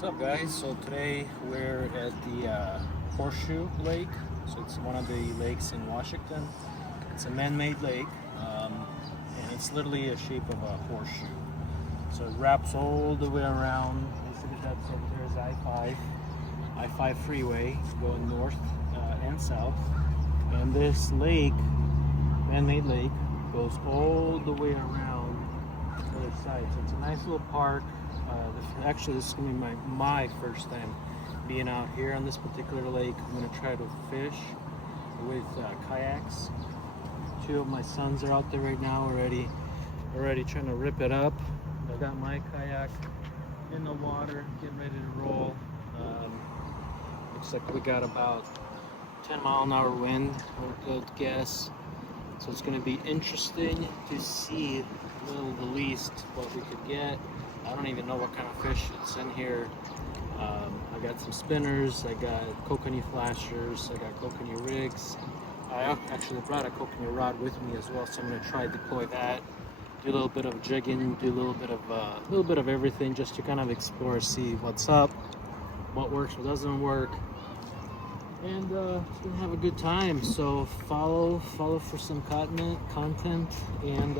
What's up, guys? So today we're at the Horseshoe Lake. So it's one of the lakes in Washington. It's a man-made lake, and it's literally a shape of a horseshoe. So it wraps all the way around. Basically, that's over there is I-5 freeway going north and south. And this lake, man-made lake, goes all the way around the other side. So it's a nice little park. Actually, this is going to be my first time being out here on this particular lake. I'm going to try to fish with kayaks. Two of my sons are out there right now already trying to rip it up. I got my kayak in the water, getting ready to roll. Looks like we got about 10-mile-an-hour wind, or good guess. So it's going to be interesting to see, the least, what we could get. I don't even know what kind of fish it's in here. I got some spinners, I got kokanee flashers, I got kokanee rigs. I actually brought a kokanee rod with me as well, so I'm going to try to deploy that. Do a little bit of jigging, do a little bit of everything, just to kind of explore, see what's up, what works, what doesn't work, and just gonna have a good time. So follow for some content, and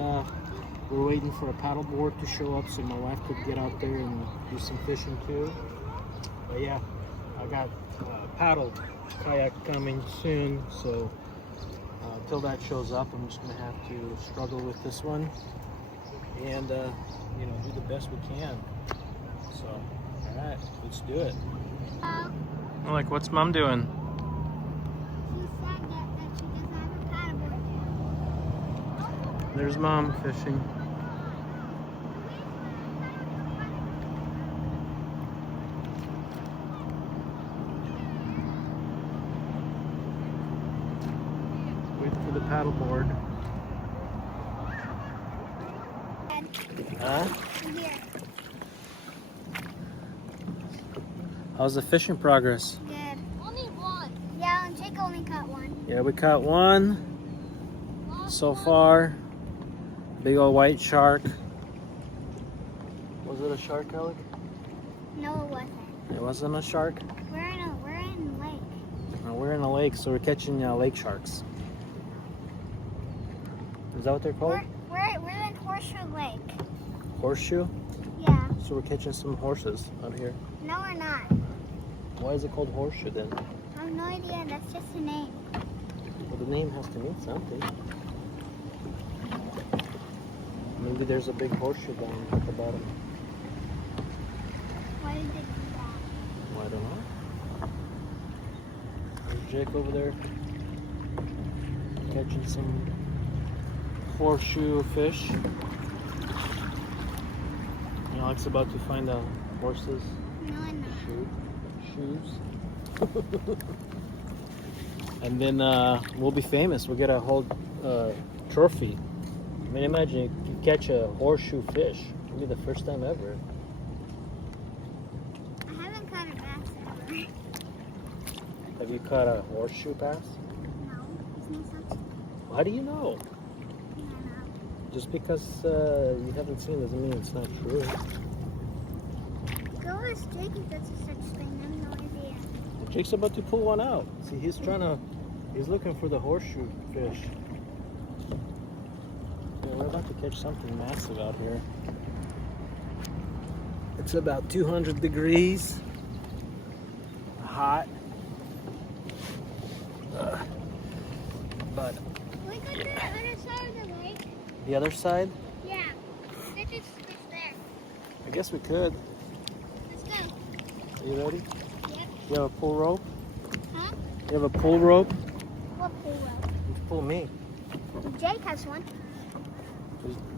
we're waiting for a paddleboard to show up so my wife could get out there and do some fishing too. But yeah, I got paddle kayak coming soon, so until that shows up, I'm just gonna have to struggle with this one and do the best we can. So all right, let's do it. Like, what's Mom doing? She said that she doesn't have a paddleboard. There's Mom fishing. Wait for the paddleboard. Huh? Here. How's the fishing progress? Good. Only one. Yeah, and Jake only caught one. Yeah, we caught one so far. Big old white shark. Was it a shark, Alec? No, it wasn't. It wasn't a shark? We're in a lake. We're in a lake, so we're catching lake sharks. Is that what they're called? We're in Horseshoe Lake. Horseshoe? Yeah. So we're catching some horses out here. No, we're not. Why is it called horseshoe then? I have no idea. That's just a name. Well, the name has to mean something. Maybe there's a big horseshoe down at the bottom. Why did they do that? Well, I don't know. There's Jake over there catching some horseshoe fish. Alex about to find the horses. No, I'm not. Shoes. And then we'll be famous. We'll get a whole trophy. I mean, imagine you catch a horseshoe fish. It'll be the first time ever. I haven't caught a bass ever. Have you caught a horseshoe bass? No. Isn't it something? How do you know? I don't know. Just because you haven't seen doesn't mean it's not true. Go ask Jake if that's a such thing. I have no idea. Jake's about to pull one out. See, he's looking for the horseshoe fish. Yeah, we're about to catch something massive out here. It's about 200 degrees. Hot. But We go to the other side of the lake. the other side, Yeah. It's there. I guess we could. Let's go. Are you ready? Yep. You have a pull rope? Huh? You have a pull rope? What pull rope? You can pull me. Jake has one.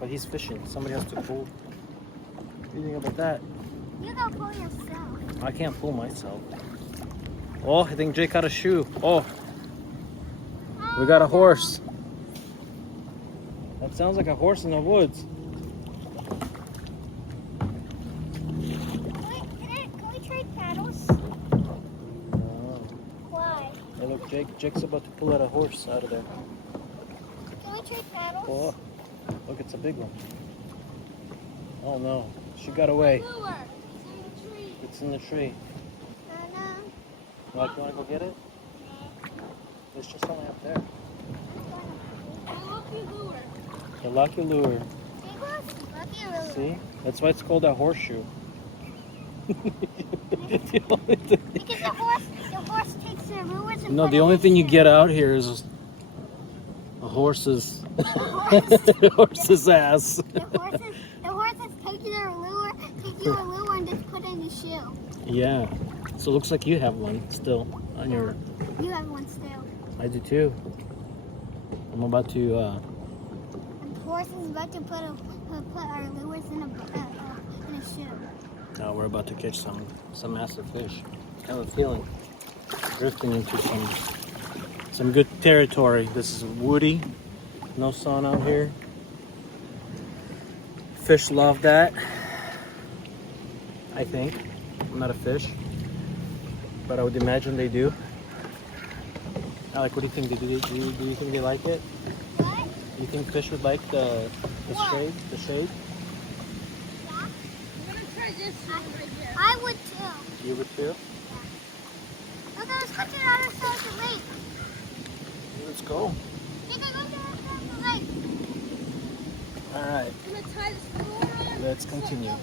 But he's fishing. Somebody has to pull. What do you think about that? You go pull yourself. I can't pull myself. Oh, I think Jake got a shoe. Oh, we got a horse. That sounds like a horse in the woods. Can we trade paddles? No. Why? Hey, look, Jake's about to pull out a horse out of there. Can we trade paddles? Oh, look, it's a big one. Oh no, she got away. Lure. It's in the tree. Like, you want to go get it? It's just only up there. Lucky lure. The lucky lure. Lucky lure. See? That's why it's called a horseshoe. Because the horse takes the lures and No, put the it only in thing you the get out here is a horse's horse's ass. The horse is taking a lure, and just put it in the shoe. Yeah. So it looks like you have one still on your. You have one still. I do too. I'm about to. And the horse is about to put our lures in a shoe. Now we're about to catch some massive fish. I have a feeling drifting into some good territory. This is woody, no sun out here. Fish love that. I think. I'm not a fish, but I would imagine they do. Alec, what do you think they do? Do you think they like it? What? Do you think fish would like the What? shade? The shade? Yeah. I'm gonna try this one right here. I would too. You would too? Look, I was catching it on the side of the lake. Let's go. Look, I got it on the side of the lake. All right. I'm gonna tie this lure on. Let's continue.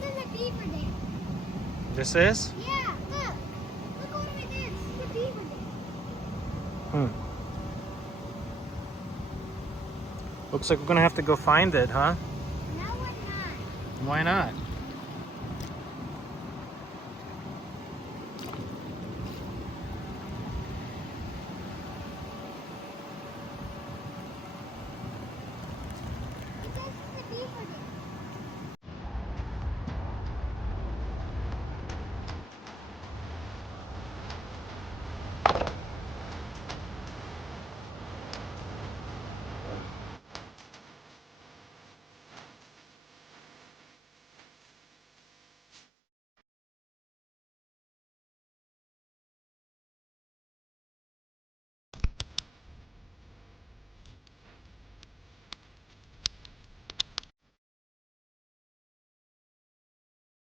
There's a beaver dam. This is? Yeah, look. Look over there. It's the beaver dam. Looks like we're gonna have to go find it, huh? No, we're not. Why not?